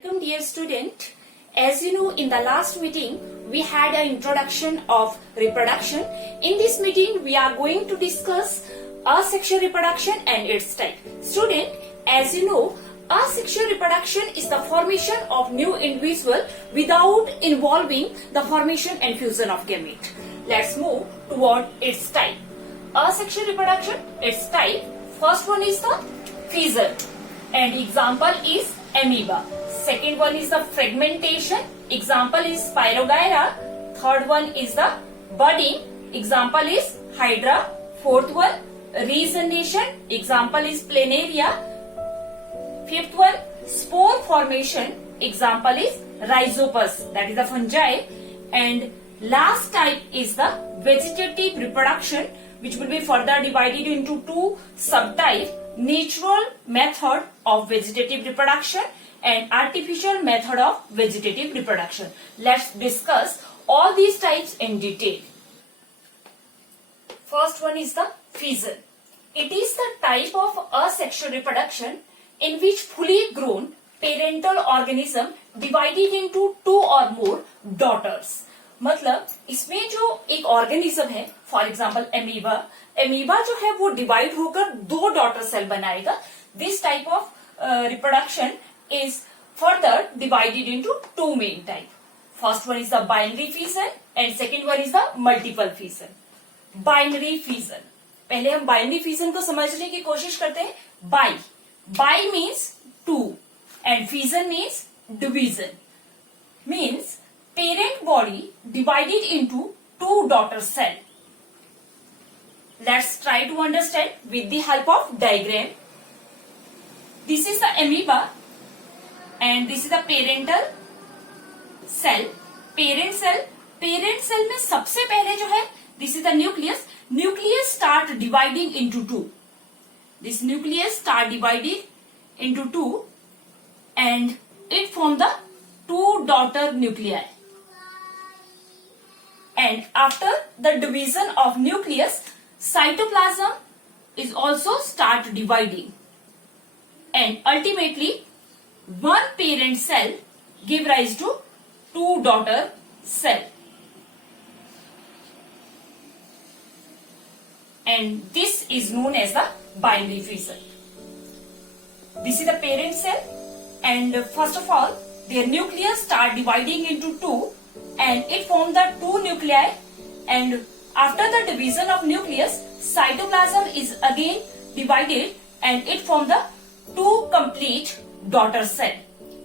Welcome dear student. As you know, in the last meeting we had an introduction of reproduction. In this meeting we are going to discuss asexual reproduction and its type. Student, as you know, asexual reproduction is the formation of new individual without involving the formation and fusion of gamete. Let's move toward its type. Asexual reproduction, its type. First one is the fission and example is amoeba. Second one is the fragmentation. Example is Spirogyra. Third one is the budding. Example is Hydra. Fourth one, regeneration. Example is Planaria. Fifth one, spore formation. Example is Rhizopus. That is the fungi. And last type is the vegetative reproduction, which will be further divided into two subtypes: natural method of vegetative reproduction and artificial method of vegetative reproduction. Let's discuss all these types in detail. First one is the fission. It is the type of asexual reproduction in which fully grown parental organism divided into two or more daughters. मतलब इसमें जो एक organism है, for example amoeba जो है वो divide होकर दो डॉटर सेल बनाएगा. This type of reproduction is further divided into two main type. First one is the binary fission and second one is the multiple fission. Binary fission. पहले हम binary fission को समझने की कोशिश करते हैं. Bi means two and fission means division. Means parent body divided into two daughter cell. Let's try to understand with the help of diagram. This is the amoeba and this is the parental cell. Parent cell में सबसे पहले जो है, this is the nucleus start dividing into two. This nucleus start dividing into two and it form the two daughter nuclei. And after the division of nucleus, cytoplasm is also start dividing and ultimately one parent cell give rise to two daughter cell, and this is known as the binary fission. This is the parent cell and first of all their nucleus start dividing into two and it form the two nuclei, and after the division of nucleus, cytoplasm is again divided and it form the two complete daughter cell.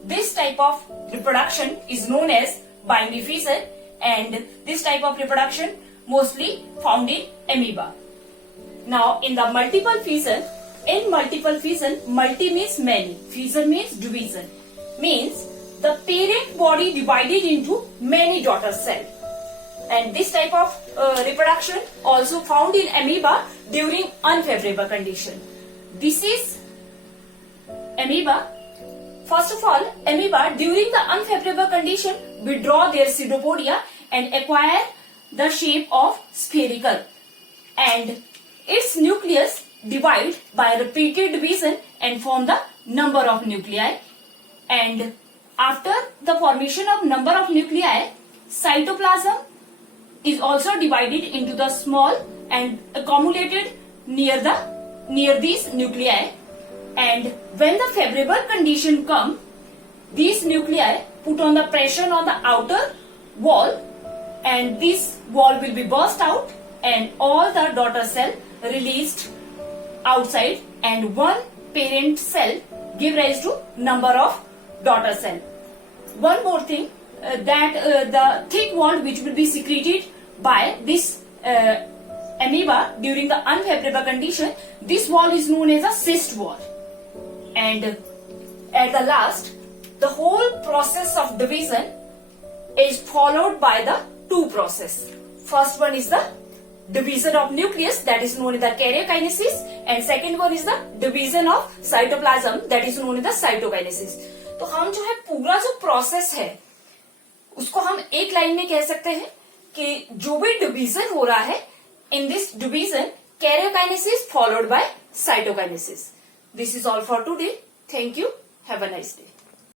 This type of reproduction is known as binary fission and this type of reproduction mostly found in amoeba. Now in the multiple fission, multi means many, fission means division, means the parent body divided into many daughter cell, and this type of reproduction also found in amoeba during unfavorable condition. This is amoeba. First of all, amoeba during the unfavorable condition withdraw their pseudopodia and acquire the shape of spherical, and its nucleus divide by repeated division and form the number of nuclei, and after the formation of number of nuclei, cytoplasm is also divided into the small and accumulated near these nuclei. And when the favorable condition come, these nuclei put on the pressure on the outer wall and this wall will be burst out and all the daughter cell released outside and one parent cell give rise to number of daughter cell. One more thing, that the thick wall which will be secreted by this amoeba during the unfavorable condition, this wall is known as a cyst wall. And at the last, the whole process of division is followed by the two process. First one is the division of nucleus, that is known as the karyokinesis, and second one is the division of cytoplasm, that is known as the cytokinesis. तो हम जो है पूरा जो process है उसको हम एक लाइन में कह सकते हैं कि जो भी डिवीजन हो रहा है, in this division karyokinesis followed by cytokinesis. This is all for today. Thank you. Have a nice day.